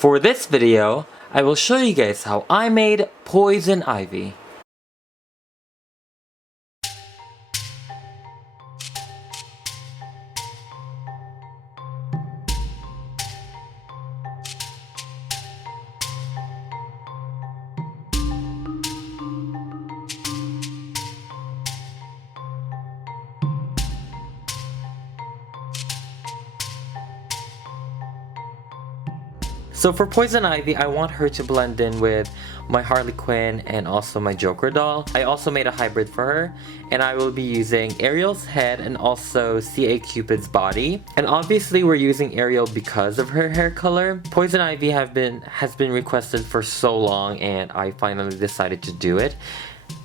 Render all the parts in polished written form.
For this video, I will show you guys how I made Poison Ivy. So for Poison Ivy, I want her to blend in with my Harley Quinn and also my Joker doll. I also made a hybrid for her, and I will be using Ariel's head and also CA Cupid's body. And obviously we're using Ariel because of her hair color. Poison Ivy has been requested for so long, and I finally decided to do it.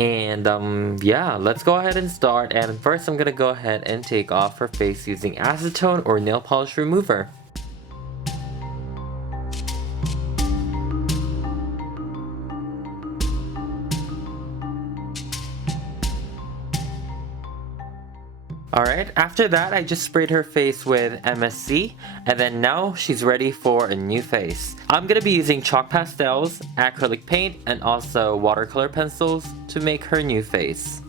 And yeah, let's go ahead and start. And first I'm gonna go ahead and take off her face using acetone or nail polish remover. Alright, after that I just sprayed her face with MSC, and then now she's ready for a new face. I'm gonna be using chalk pastels, acrylic paint, and also watercolor pencils to make her new face.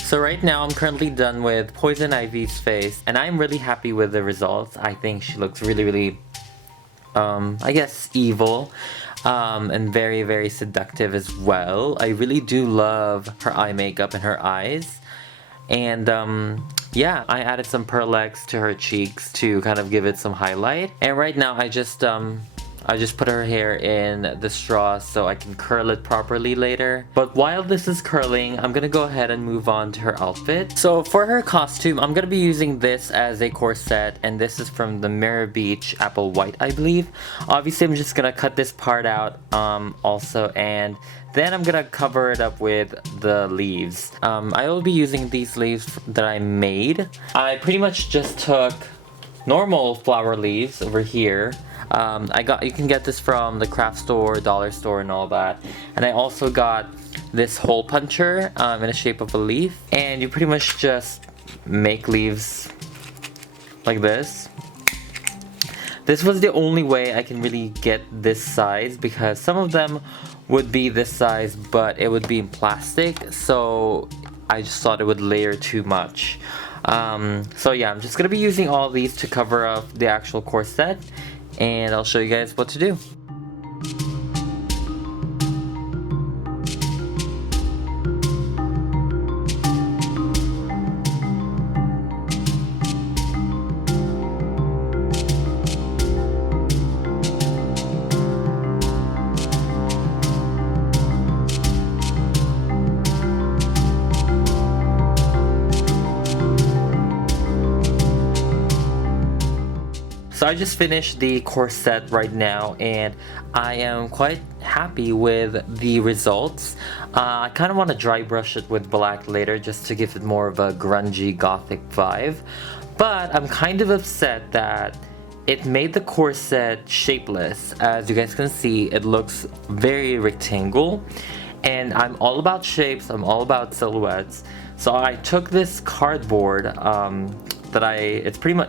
So right now I'm currently done with Poison Ivy's face, and I'm really happy with the results. I think she looks really I guess evil, and very seductive as well. I really do love her eye makeup and her eyes. And yeah, I added some Pearl-Ex to her cheeks to kind of give it some highlight. And right now I just put her hair in the straw so I can curl it properly later. But while this is curling, I'm gonna go ahead and move on to her outfit. So for her costume, I'm gonna be using this as a corset, and this is from the Mirror Beach Apple White, I believe. Obviously, I'm just gonna cut this part out also, and then I'm gonna cover it up with the leaves. I will be using these leaves that I made. I pretty much just took normal flower leaves over here. You can get this from the craft store, dollar store, and all that. And I also got this hole puncher in the shape of a leaf. And you pretty much just make leaves like this. This was the only way I can really get this size, because some of them would be this size, but it would be in plastic. So I just thought it would layer too much. So yeah, I'm just gonna be using all these to cover up the actual corset, and I'll show you guys what to do. So I just finished the corset right now, and I am quite happy with the results. I kind of want to dry brush it with black later just to give it more of a grungy gothic vibe. But I'm kind of upset that it made the corset shapeless. As you guys can see, it looks very rectangle. And I'm all about shapes, I'm all about silhouettes. So I took this cardboard it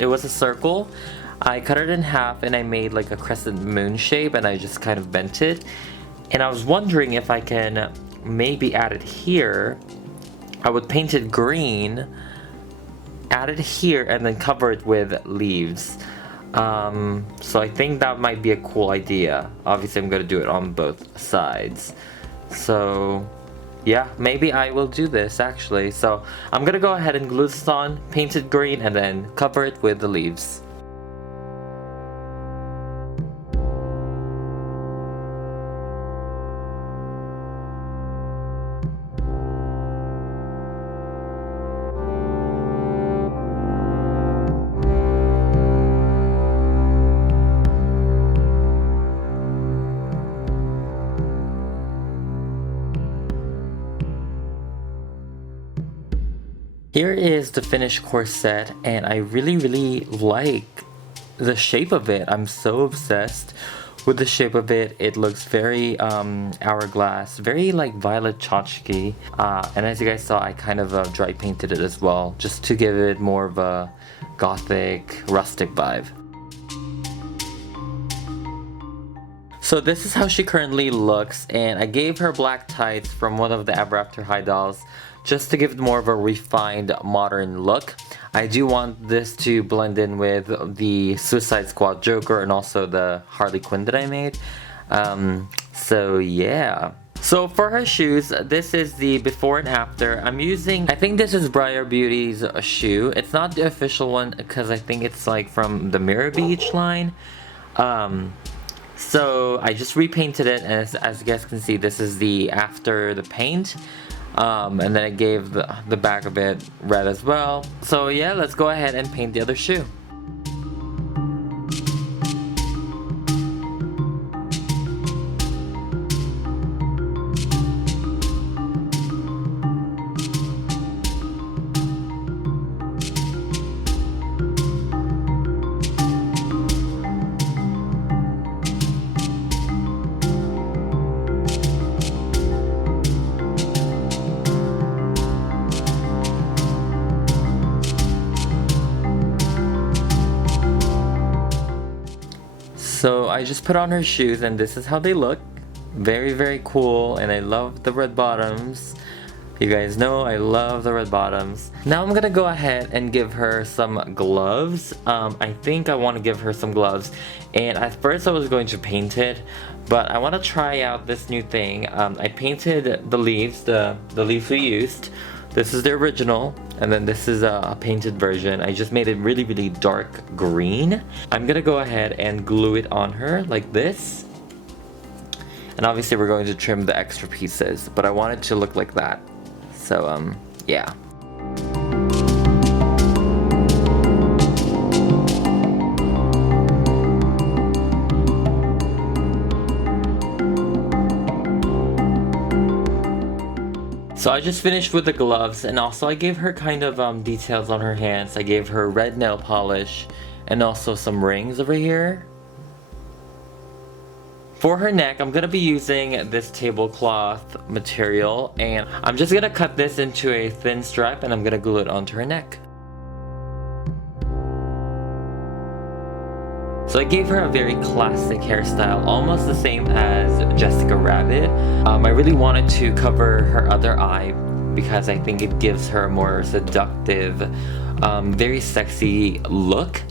was a circle. I cut it in half and I made like a crescent moon shape, and I just kind of bent it. And I was wondering if I can maybe add it here. I would paint it green, add it here, and then cover it with leaves. So I think that might be a cool idea. Obviously I'm gonna do it on both sides. So yeah, maybe I will do this actually. So I'm gonna go ahead and glue this on, paint it green, and then cover it with the leaves. Here is the finished corset, and I really like the shape of it. I'm so obsessed with the shape of it. It looks very hourglass, very like violet tchotchke. And as you guys saw, I kind of dry painted it as well, just to give it more of a gothic, rustic vibe. So this is how she currently looks, and I gave her black tights from one of the Ever After High dolls just to give it more of a refined modern look. I do want this to blend in with the Suicide Squad Joker and also the Harley Quinn that I made. So yeah. So for her shoes, this is the before and after. I'm using, I think this is Briar Beauty's shoe. It's not the official one because I think it's like from the Mirror Beach line. So I just repainted it, and as you guys can see, this is the after the paint. And then I gave the back of it red as well. So yeah, let's go ahead and paint the other shoe. So I just put on her shoes, and this is how they look. Very cool, and I love the red bottoms. You guys know I love the red bottoms. Now I'm gonna go ahead and give her some gloves. I think I want to give her some gloves, and at first I was going to paint it, but I want to try out this new thing. I painted the leaves, the leaves we used. This is the original, and then this is a painted version. I just made it really dark green. I'm gonna go ahead and glue it on her like this. And obviously we're going to trim the extra pieces, but I want it to look like that. So yeah. So I just finished with the gloves, and also I gave her kind of details on her hands. I gave her red nail polish and also some rings over here. For her neck, I'm going to be using this tablecloth material, and I'm just going to cut this into a thin stripe, and I'm going to glue it onto her neck. So I gave her a very classic hairstyle, almost the same as Jessica Rabbit. I really wanted to cover her other eye because I think it gives her a more seductive, very sexy look.